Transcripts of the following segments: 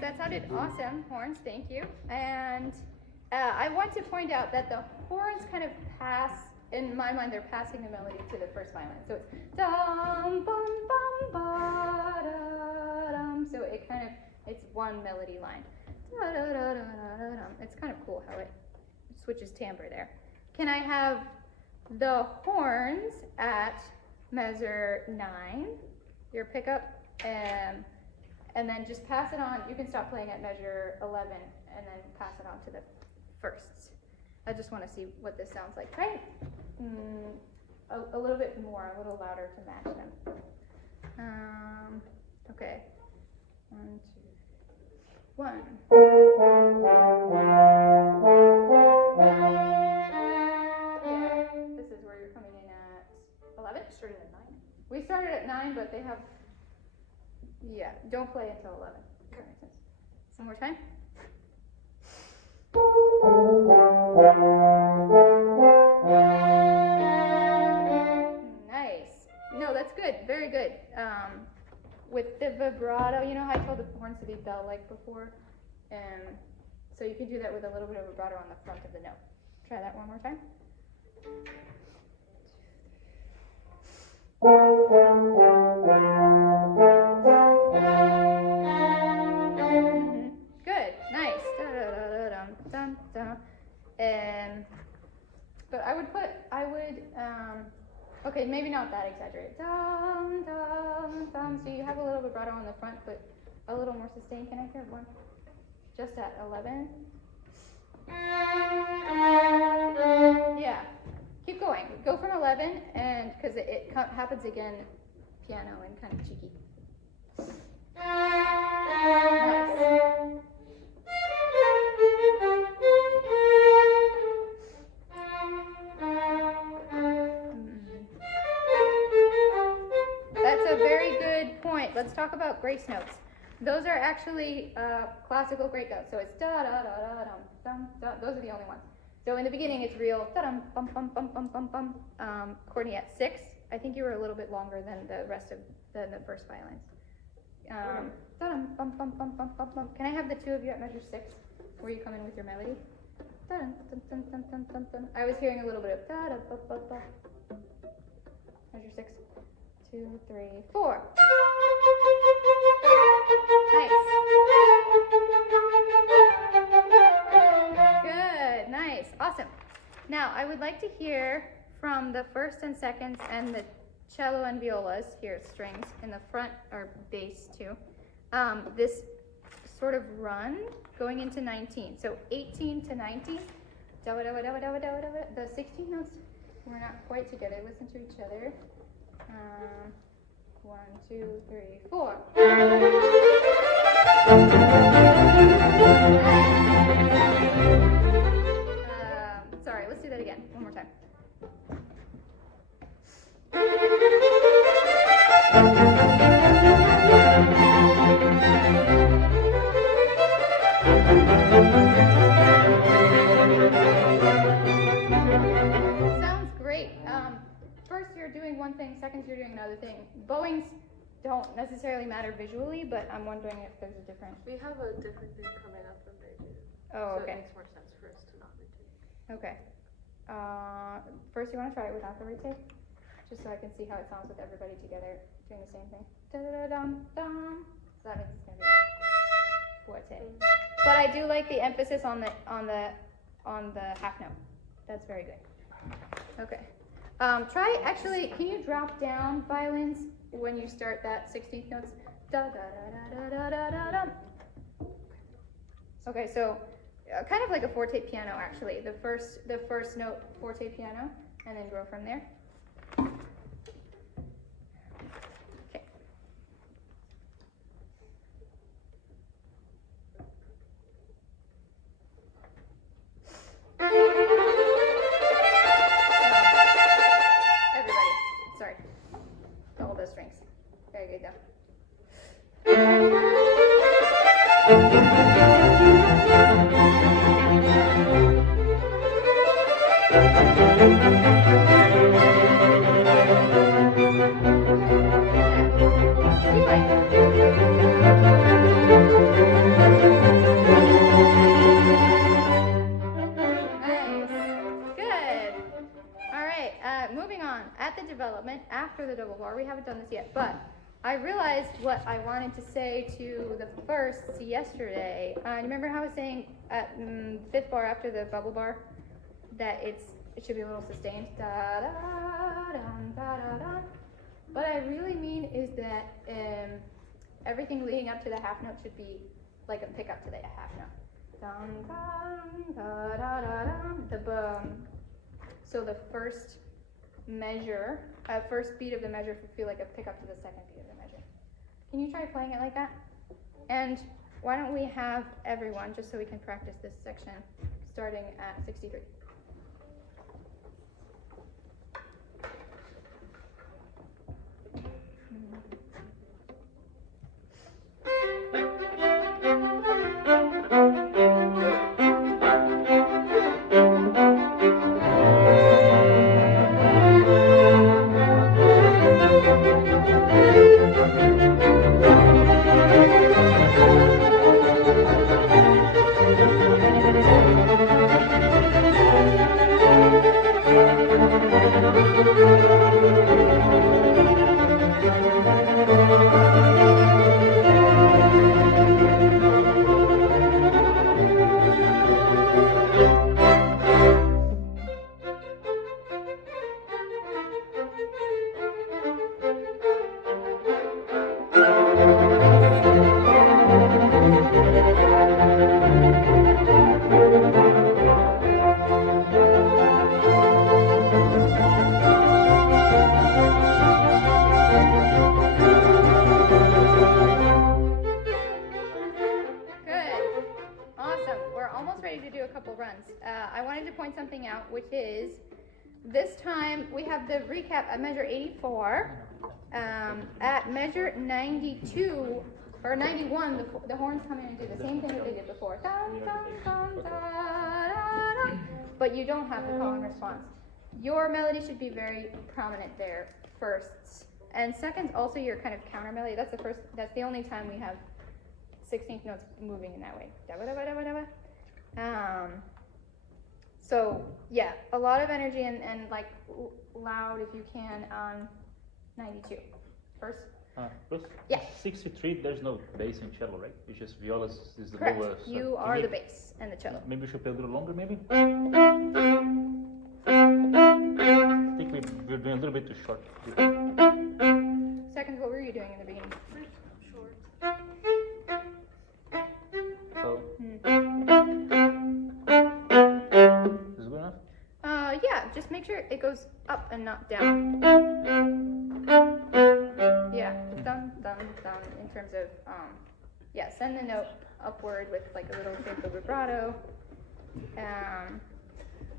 That sounded awesome, horns, thank you. And I want to point out that the horns kind of pass, in my mind, they're passing the melody to the first violin. So it's dum, bum, bum, ba, da, dum. So it kind of, it's one melody line. Da, da, da, da, da, da, dum. It's kind of cool how it switches timbre there. Can I have the horns at measure 9, your pickup, and then just pass it on. You can stop playing at measure 11 and then pass it on to the firsts. I just want to see what this sounds like. Try a little bit more, a little louder to match them. Okay. 1, 2, 1. Yeah, this is where you're coming in at 11. Started at 9. We started at 9, but they have. Yeah, don't play until 11. That makes sense. One more time. Nice. No, that's good. Very good. With the vibrato, you know how I told the horns to be bell-like before? So you can do that with a little bit of vibrato on the front of the note. Try that one more time. Good, nice. But I would, okay, maybe not that exaggerated. Dum, dum, dum. So you have a little vibrato on the front, but a little more sustained. Can I hear one? Just at 11. Yeah. Keep going. Go from 11, and because it happens again, piano and kind of cheeky. Nice. That's a very good point. Let's talk about grace notes. Those are actually classical great notes. So it's da da da da dum dum da. Those are the only ones. So in the beginning it's real da dum bum bum bum bum bum bum. Courtney at 6. I think you were a little bit longer than the rest of the first violins. Da dum bum bum bum bum bum bum. Can I have the two of you at measure 6, where you come in with your melody? Da dum dum dum dum dum dum dum. I was hearing a little bit of da da ba ba ba. Measure 6. 2, 3, 4. Nice. Good, nice, awesome. Now I would like to hear from the first and seconds and the cello and violas, here strings in the front, or bass too, this sort of run going into 19. So 18 to 19, the 16 notes, we're not quite together, listen to each other. 1, 2, 3, 4. Sorry, let's do that again. One more time. Sounds great. First you're doing one thing, seconds you're doing another thing. Bowings don't necessarily matter visually, but I'm wondering if there's a difference. We have a different thing coming up from there too. Oh, so okay. It makes more sense for us to not retake. Okay. First you want to try it without the retake? Just so I can see how it sounds with everybody together doing the same thing. Da-da-da-dum-dum. So that means it's going to be forte. But I do like the emphasis on the half note. That's very good. Okay. Try, actually, can you drop down violins when you start that 16th notes? Da da da da da da da. Okay, so kind of like a forte piano, actually. The first note forte piano, and then grow from there. Okay. Everybody, sorry. All those strings. Very good, though. After the double bar, we haven't done this yet, but I realized what I wanted to say to the firsts yesterday. You remember how I was saying at 5th bar after the bubble bar that it should be a little sustained. Da, da, dum, da, da, da. What I really mean is that everything leading up to the half note should be like a pickup to the half note. Dum, dum, da, da, da, dum. So the first measure, first beat of the measure would feel like a pickup to the second beat of the measure. Can you try playing it like that? And why don't we have everyone, just so we can practice this section, starting at 63. I wanted to point something out, which is this time we have the recap at measure 84. At measure 92 or 91, the horns come in and do the same thing that they did before. Dun, dun, dun, da, da, da. But you don't have the call and response. Your melody should be very prominent there, firsts. And seconds, also your kind of counter melody. That's the only time we have 16th notes moving in that way. So yeah, a lot of energy and like loud if you can on 92. First. Plus Yeah. 63, there's no bass in cello, right? It's just violas is the Correct. lowest. You are the bass and the cello. Maybe we should play a little longer, maybe? I think we're doing a little bit too short. Seconds, what were you doing in the beginning? Short. So, is it good enough? Yeah, just make sure it goes up and not down. Yeah, dun, dun, dun, in terms of, yeah, send the note upward with like a little shape of vibrato.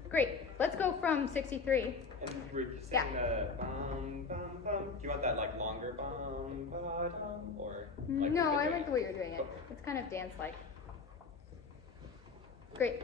Great, let's go from 63. And you were just saying the bum, bum, bum. Do you want that like longer bum, ba, dum, or? Like No, I like the way you're doing it. It's kind of dance-like. Great.